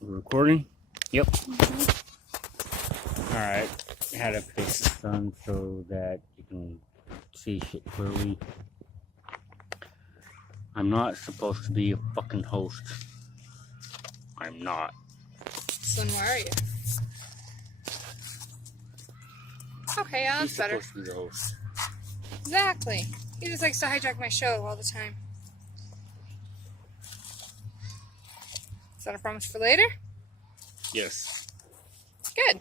We're recording? Yep. Alright. I had to fix the sun so that you can see shit clearly. I'm not supposed to be a fucking host. I'm not. So then why are you? Okay, yeah, that's better. He's supposed to be the host. Exactly. He just likes to hijack my show all the time. Is that a promise for later? Yes. Good.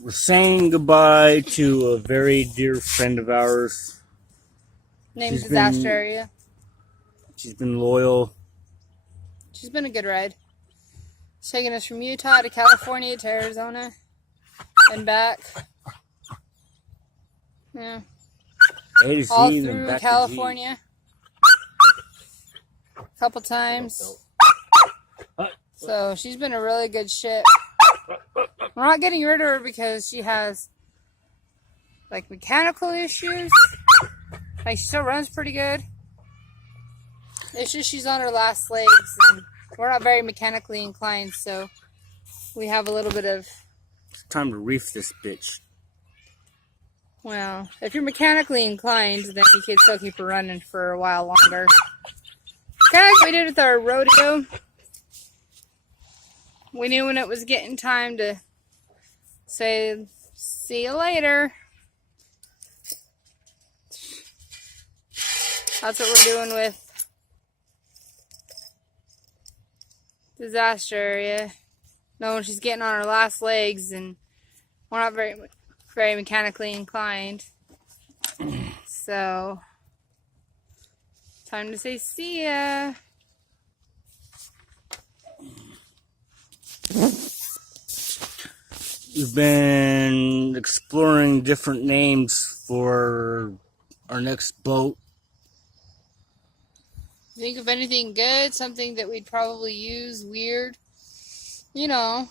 We're saying goodbye to a very dear friend of ours. Named Disaster Area. She's been loyal. She's been a good ride. She's taken us from Utah to California to Arizona and back. Yeah. A to Z, All and then through back California. A couple times. So she's been a really good ship. We're not getting rid of her because she has like mechanical issues. Like she still runs pretty good. It's just she's on her last legs and we're not very mechanically inclined, so we have a little bit of... It's time to reef this bitch. Well, if you're mechanically inclined, then you can still keep her running for a while longer. Kind of like we did with our rodeo. We knew when it was getting time to say, see you later. That's what we're doing with Disaster Area. Knowing she's getting on her last legs and we're not very mechanically inclined. So, time to say see ya. We've been exploring different names for our next boat. Think of anything good, something that we'd probably use, weird, you know,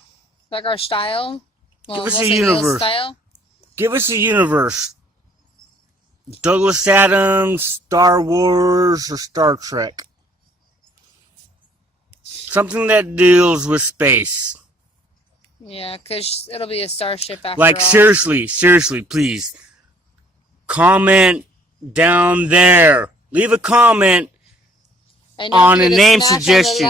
like our style. Well, Give us a universe. Style. Give us a universe. Douglas Adams, Star Wars, or Star Trek. Something that deals with space. Yeah, because it'll be a starship after Like, all. seriously, please. Comment down there. Leave a comment on a name suggestion.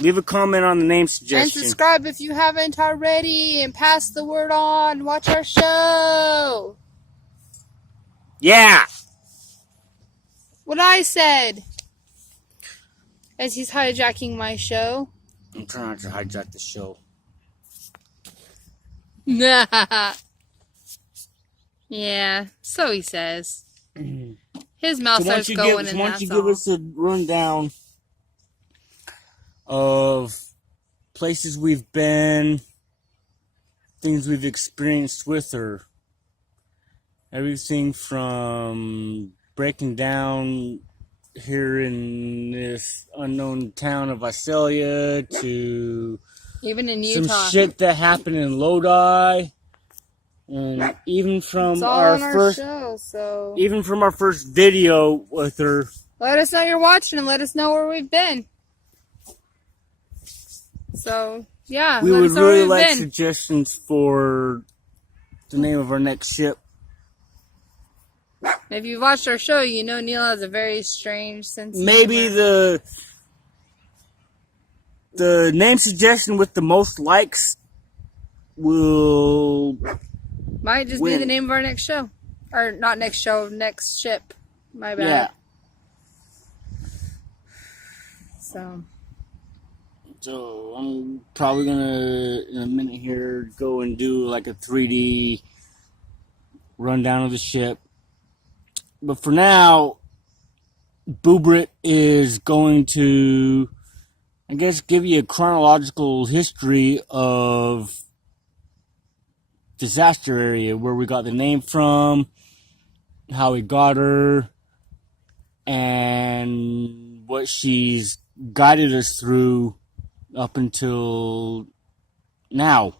Leave a comment on the name suggestion. And subscribe if you haven't already, and pass the word on. Watch our show. Yeah. What I said. As he's hijacking my show. I'm trying not to hijack the show. Yeah, so he says. His mouth starts going and once you give us a rundown of places we've been, things we've experienced with her, everything from breaking down here in this unknown town of Visalia to even in Utah, some shit that happened in Lodi. And even from our first video with her. Let us know you're watching and let us know where we've been. So, yeah. We would really like suggestions for the name of our next ship. If you've watched our show, you know Neil has a very strange sense of Maybe humor. the name suggestion with the most likes will... Might just be the name of our next show. Or not next show, next ship. My bad. Yeah. So I'm probably gonna, in a minute here, go and do like a 3D rundown of the ship. But for now, Boobrit is going to, I guess, give you a chronological history of Disaster Area, where we got the name from, how we got her, and what she's guided us through up until now.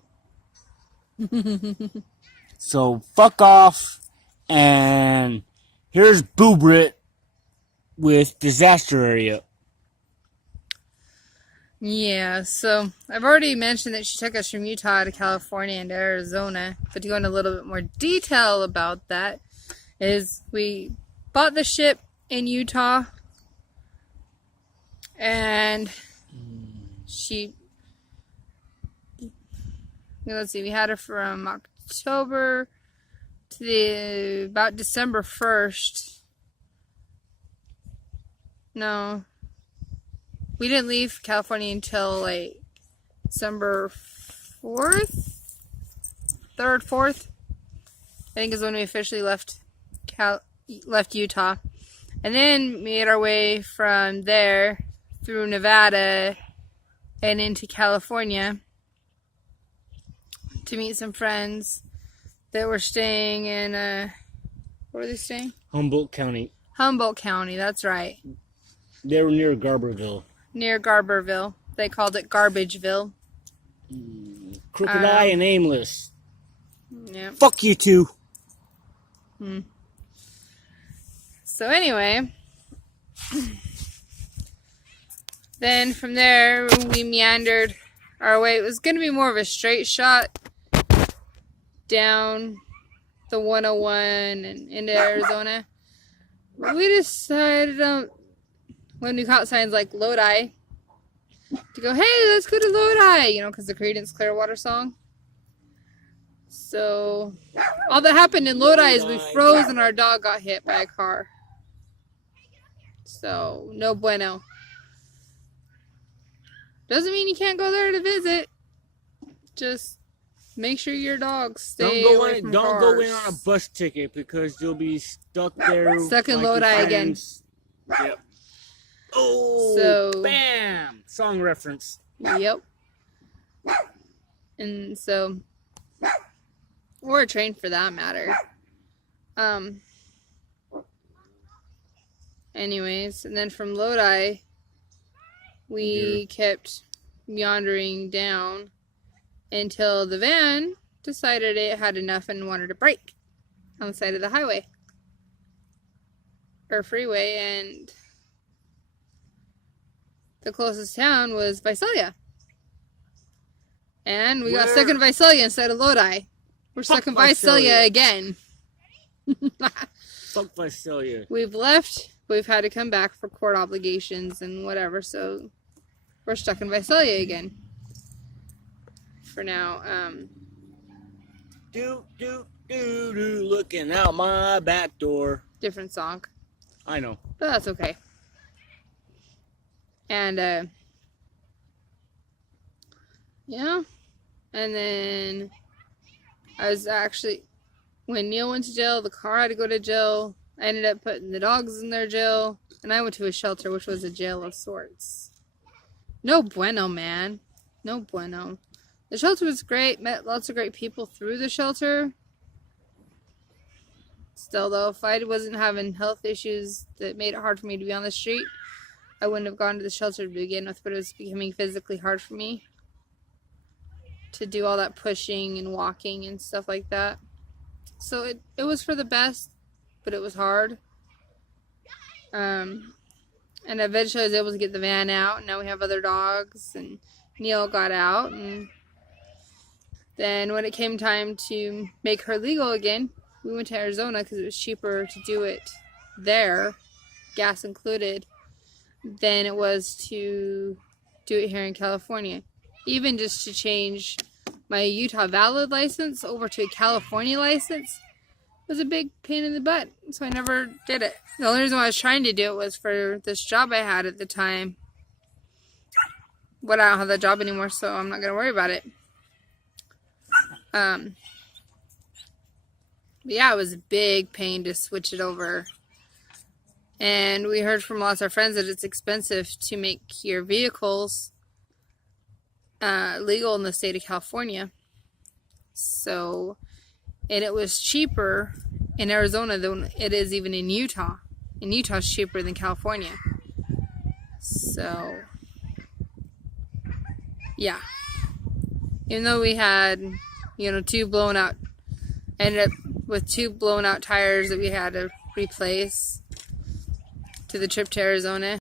So fuck off, and here's Boobrit with Disaster Area. Yeah, so I've already mentioned that she took us from Utah to California and Arizona, but to go into a little bit more detail about that is we bought the ship in Utah, and let's see, we had her from October to about December 1st. No, we didn't leave California until like December 4th, 3rd, 4th. I think is when we officially left Utah. And then made our way from there through Nevada and into California to meet some friends that were staying in, where were they staying? Humboldt County. Humboldt County, that's right. They were near Garberville. Near Garberville. They called it Garbageville. Crooked Eye and Aimless. Yeah. Fuck you two. So anyway, then from there we meandered our way. It was going to be more of a straight shot down the 101 and into Arizona. We decided when we caught signs like Lodi to go, hey, let's go to Lodi, because the Creedence Clearwater song. So all that happened in Lodi is we froze and our dog got hit by a car. So no bueno. Doesn't mean you can't go there to visit. Just make sure your dogs stay away from cars. Don't go in on a bus ticket because you'll be stuck there. Stuck in Lodi again. Yep. Oh, so, bam! Song reference. Yep. And so, or a train for that matter. Anyways, and then from Lodi, we kept meandering down until the van decided it had enough and wanted to brake on the side of the highway or freeway, and the closest town was Visalia. And we got stuck in Visalia instead of Lodi. We're stuck in Visalia again. Fuck Visalia. We've left. We've had to come back for court obligations and whatever, so we're stuck in Visalia again. For now. Looking out my back door. Different song. I know. But that's okay. And, yeah. And then I was actually, when Neil went to jail, the car had to go to jail. I ended up putting the dogs in their jail, and I went to a shelter, which was a jail of sorts. No bueno, man. No bueno. The shelter was great. Met lots of great people through the shelter. Still, though, if I wasn't having health issues that made it hard for me to be on the street, I wouldn't have gone to the shelter to begin with, but it was becoming physically hard for me to do all that pushing and walking and stuff like that. So it was for the best, but it was hard. And eventually I was able to get the van out, and now we have other dogs, and Neil got out, and then when it came time to make her legal again, we went to Arizona because it was cheaper to do it there, gas included, than it was to do it here in California. Even just to change my Utah valid license over to a California license was a big pain in the butt, so I never did it. The only reason why I was trying to do it was for this job I had at the time. But I don't have that job anymore, so I'm not going to worry about it. But yeah, it was a big pain to switch it over. And we heard from lots of our friends that it's expensive to make your vehicles legal in the state of California. So, and it was cheaper in Arizona than it is even in Utah. And Utah's cheaper than California. So, yeah. Even though we had, two blown out, ended up with 2 blown out tires that we had to replace to the trip to Arizona.